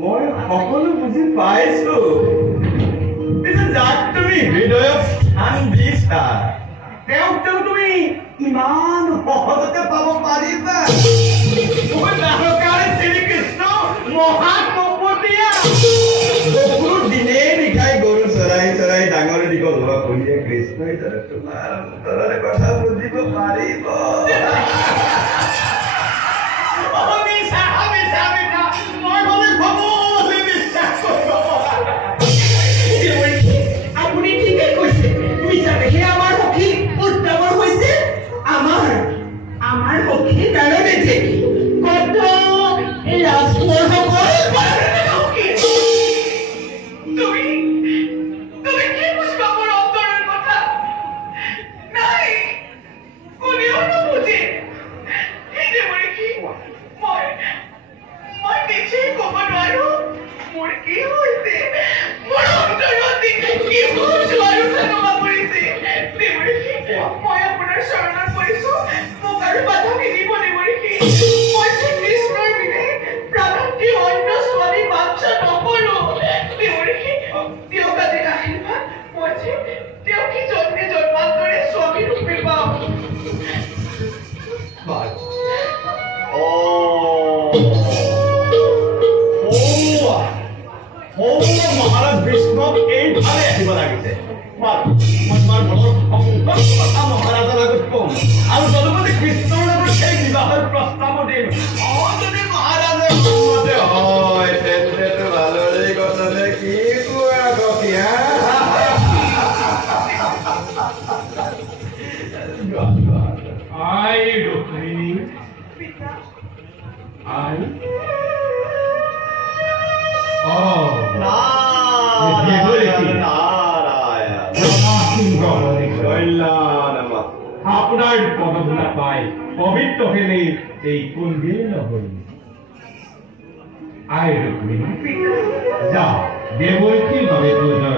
মই সকলো বুজি পাইছো পিছে যাক তুমি হৃদয়ত স্থান দিছা তেওঁক তুমি ইমান সহজতে পাব পাৰিবা মই নাহকাৰে শ্ৰীকৃষ্ণ মহাকপটীয়া গৰু দিনে নিশাই গৰু চৰাই চৰাই ডাঙৰ দীঘল হোৱা কলিয়ে কৃষ্ণই তোমাৰ অন্তৰৰ কথা বুজিব পাৰিব আপনাৰ পদধূলা পাই পবিত্ৰ হলে এই কুঞ্জে নহল আয় ৰুক্মিণী যা দেবকীৰ ভাবে পূজা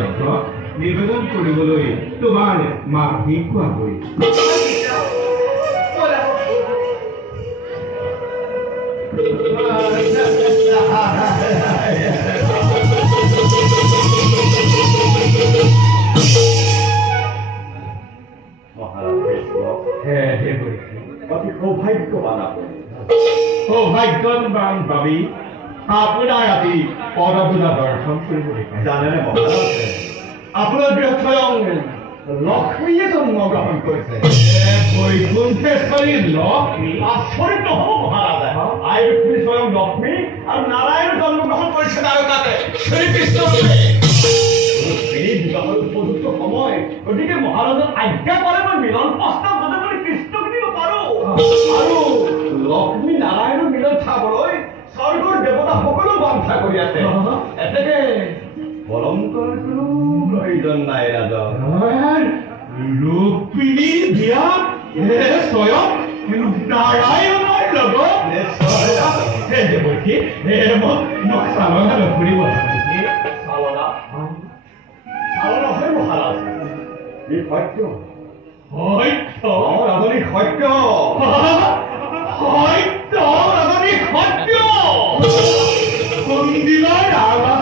নিবেদন কৰিবলৈ তোমাৰ মা ভিক্ষা কৰি সৌভাগ্যবান ভাবি আপোনাৰ আজি পদপূজা দৰ্শন কৰিবলৈ জানেনে মহাৰাজ আপোনাৰ গৃহত স্বয়ং লক্ষ্মীয়ে জন্মগ্ৰহণ কৰিছে বৈকুণ্ঠেশ্বৰী লক্ষ্মী আচৰিত নহ'ব মহাৰাজ আই ৰুক্মিণী স্বয়ং লক্ষ্মী আৰু নাৰায়ণ জন্মগ্ৰহণ কৰিছে তাৰকাতে শ্ৰীকৃষ্ণ বিবাহৰ উপযুক্ত সময় গতিকে মহাৰাজৰ আজ্ঞা কৰে মই মিলন প্ৰস্তাৱ যাতে মই কৃষ্ণক দিব পাৰোঁ আৰু লক্ষ্মী নাৰায়ণৰ মিলন চাবলৈ স্বৰ্গৰ দেৱতা সকলো বাঞ্ছা কৰি আছে এতেকে পলংকৰ কোনো প্ৰয়োজন নাই ৰাজা ৰুক্মিণীৰ বিয়া স্বয়ং নাৰায়ণৰ লগত দেৱকী মোক চালনা নকৰিব চালনা চালনা হয় মহাৰাজ ই সত্য সত্য ৰাজনী সত্য সত্য ৰাজনী সত্য কোনদিনৰ ৰাজা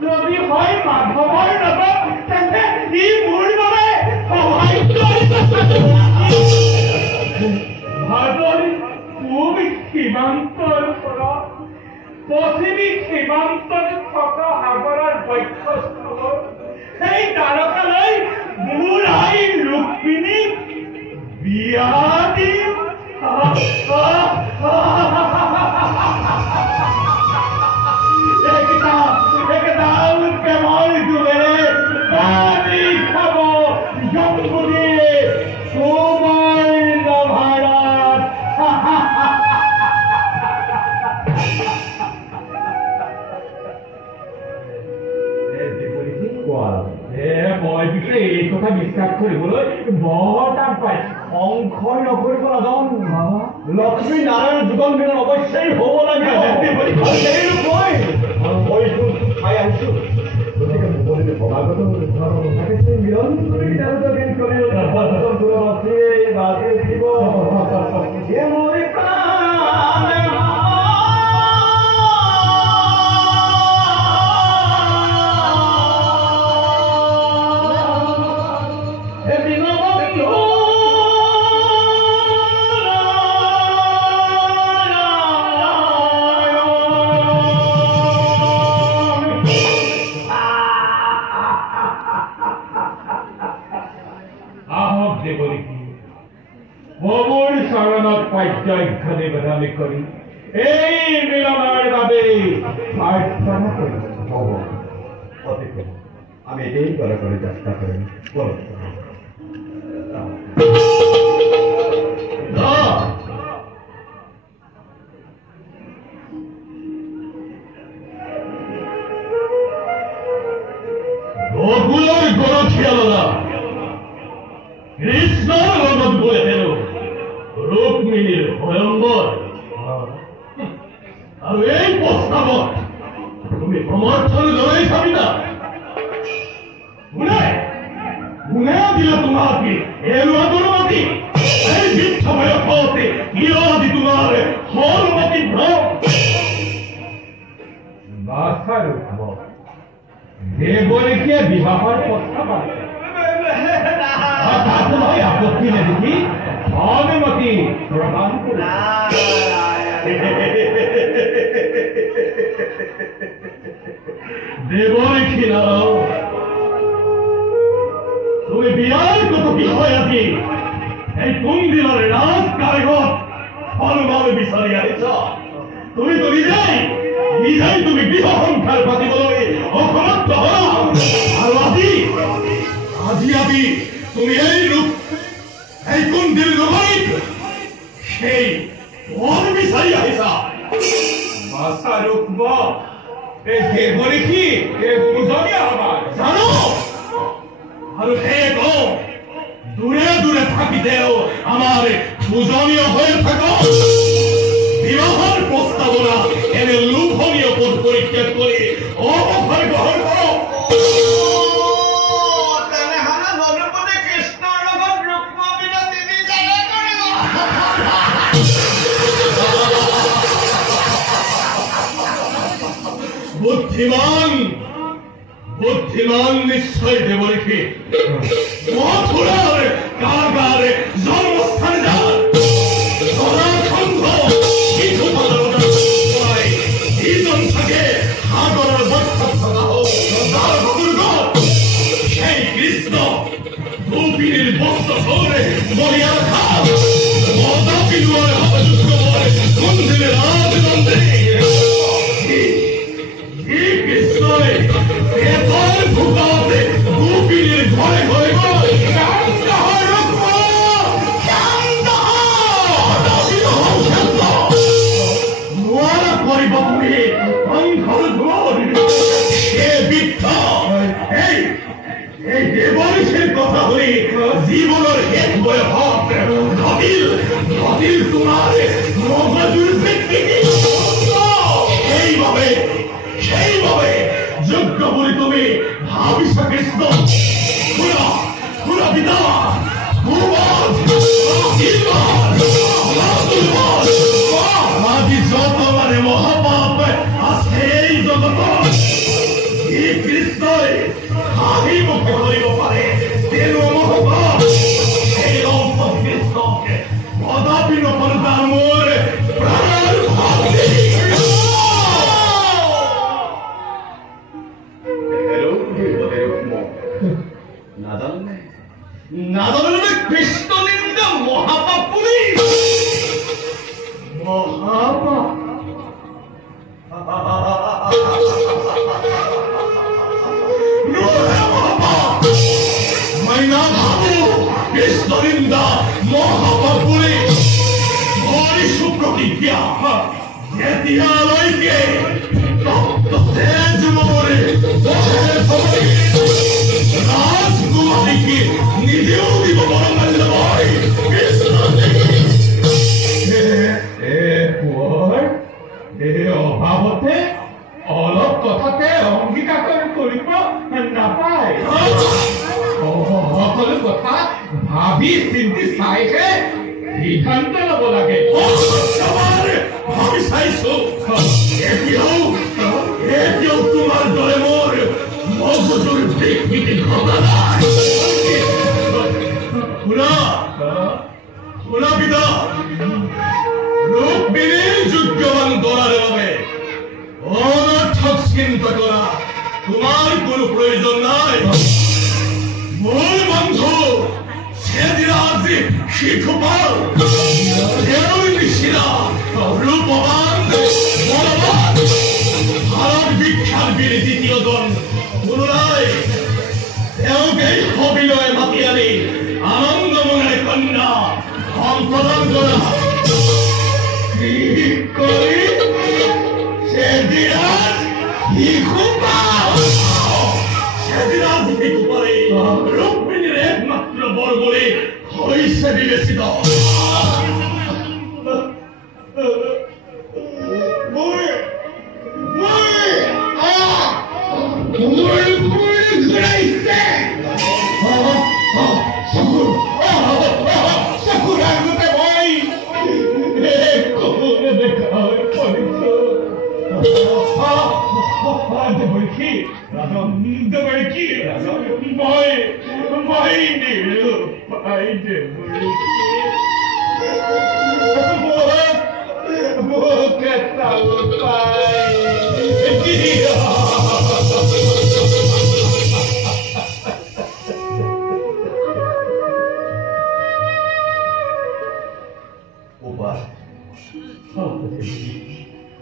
যদি হয় মাধৱৰ লগত তেন্তে ই মোৰ বাবে সৌভাগ্য ভাৰতী পূব সীমান্তৰ পৰা পশ্চিমী সীমান্তত থকা সাগৰৰ বক্ষস্থলৰ সেই তাৰকালৈ মোৰ আই ৰুক্মিণীক বিয়া দিম একদম প্ৰেমৰ জোৰেৰে পানী খাব জংঘুলিয়ে তোমাৰ নভাৰত মই পিছে এই কথা বিশ্বাস কৰিবলৈ বৰ টান পাইছো সংশয় নকৰিব নাযাওঁ লক্ষ্মী নাৰায়ণ যুগল মিলন অৱশ্যেই হ'ব লাগে খাই আহিছো গতিকে মুকলিতে সমাগত মিলন কৰি কৰি এই মিলনৰ বাবে প্ৰাৰ্থনা কৰিম আমি এই করে করে চেষ্টা করি গোকুলের গণখিয়ালা কৃষ্ণর লগত বলে হেন রুক্মিণীর ভয়ঙ্কর আর এই প্রস্তাবত তুমি সমর্থন জনাই চাবি না গুণে দিল তোমাকে এলো দুর্মতি এই বিচ্ছময় পথে ইরাদি তোমার হরমতি ভ্রম বাসার উঠব দেবরীকে বিবাহের প্রস্তাব আছে আপত্তি না দেখি অনুমতি প্রদান দেবরীকে নাও তুমি বিয়ার কত বিষয় আছি এই কোন দিনের রাজ কারাগত ফলভাবে বিচারি আহিছ তুমি তো নিজেই তুমি গৃহ সংসার পাতিবলৈ অসমর্থ হলা আর আজি আমি তুমি এই রূপ এই কোন দিন নগরীত সেই ফল বিচারি আহিছা বাসা রূপ এই দেবরী কি এই পূজনীয় আমার জানো আর দূরে দূরে থাকিতেও আমার পূজনীয় হয়ে থাকো বিবাহের প্রস্তাবনা এনে লোভনীয় পদ পরিত্যাগ করে অবসর গ্রহণ করো বুদ্ধিমান বুদ্ধিমান নিশ্চয় দেবরীকে মথুরার কারাগারে জন্মস্থানে যান সদাখণ্ড কিছু ইজন থাকে সাগরের বক্ষত থাকা হোক তার দুর্গ সেই কৃষ্ণ গোপিনীর বস্ত্র ধরে মরিয়া খান মজা পিলুয়ার হাতে যুদ্ধ করে মন্দিরের রাজদণ্ডে কৃষ্ণরে এবার ভূপাতে গোপিনীর ঘরে ঘরে কথা হলে জীবনের এক বয়স ঘটিল তোমার মগজুর সেইভাবে যোগ্য বলে তুমি ভাবিস কৃষ্ণ পুরা পিতা আজি যত মানে মহাপাপ আছে এই জগত কৃষ্ণই হাঁহি মুখে ধৰিব পাৰে তেনো নহ'ব এই লম্পট কৃষ্ণকে কদাপি নকৰো তাৰ মোৰ প্ৰাণৰ ভক্তি নাজানে কৃষ্ণ নিন্দা মহাপাপ পুৰি মহাপাপ মই নাভাবো কৃষ্ণ নিন্দা মহাপাপ পুৰি কৰিছো প্ৰতিজ্ঞা যেতিয়ালৈকে ৰক্ত তেজ মৰে ৰাজকুমাৰীকে নিজেও দিব বৰমাল্য ভাই অভাৱতে অলপ কথাতে অংগীকাৰ কৰিব নাপায় সকলো কথা ভাবি চিন্তি চাইহে সিদ্ধান্ত ল'ব লাগে ভাবি চাইছো এতিয়াও তোমাৰ দৰে মোৰ মগজুৰ বিকৃতি ঘটা নাই শুনা পিতা ৰুক্মিণীৰ যোগ্যৱান দৰাৰ বাবে অনৰ্থক চিন্তা কৰা তোমাৰ কোনো প্ৰয়োজন নাই মোৰ বন্ধু ছেদিৰাজী শিশুপাল তেওঁৰ নিচিনা ৰূপৱান বলৱান ভাৰত বিখ্যাত বীৰ দ্বিতীয়জন কোনো নাই তেওঁক এই সবিনয় মাতি আনি আনন্দ মনেৰে কন্যা সম্প্ৰদান কৰা ছেদিৰাজ শিশুপাল ছেদিৰাজ শিশুপালে ৰুক্মিণীৰ একমাত্ৰ বৰ বুলি হৈছে বিবেচিত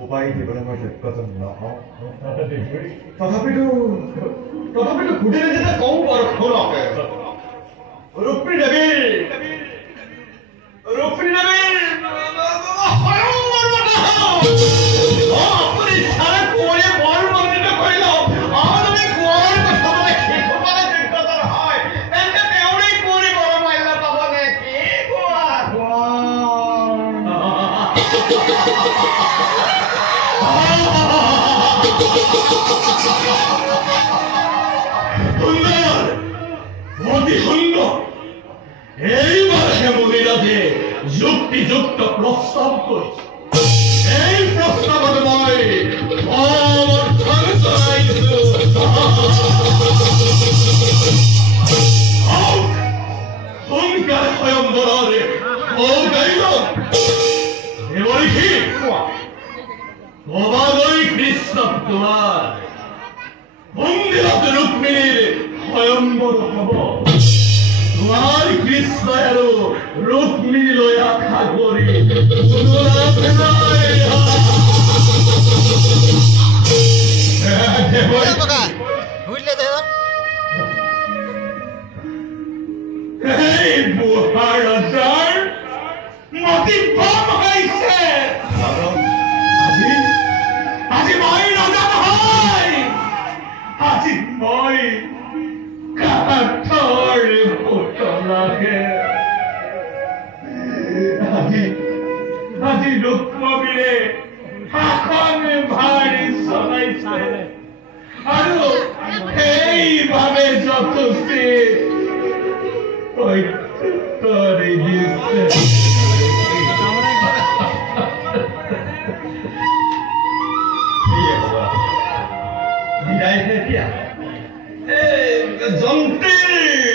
উপায় দিবলৈ মই যোগ্যজন নহওঁ তথাপিতো সুধিলে যেতিয়া কওঁ বাৰু শুনকে ৰুক্মিণী দেৱীৰ এইবাৰহে মহিলাতে যুক্তিযুক্ত প্ৰস্তাৱ কৰিছে এই প্ৰস্তাৱত মই সমৰ্থন জনাইছো সোনকালে স্বয়ংবৰৰে কবালৈ কৃষ্ণক তোমাৰ মন্দিৰত ৰুক্মিণীৰ স্বয়ংবৰ হ'ব তোমাৰ কৃষ্ণ আৰু ৰুক্মিণীলৈ আশা কৰি এই বুঢ়া ৰজাৰ মতি কম হৈছে আজি মই ৰজা নহয় আজি মই কাঠৰ পুতলাহে আজি ৰুক্মবীৰে শাসন ভাৰী চলাইছে আৰু সেইভাৱে যথোচিত তৰি দিছে বিদায় এতিয়া যন্ত্ৰেৰ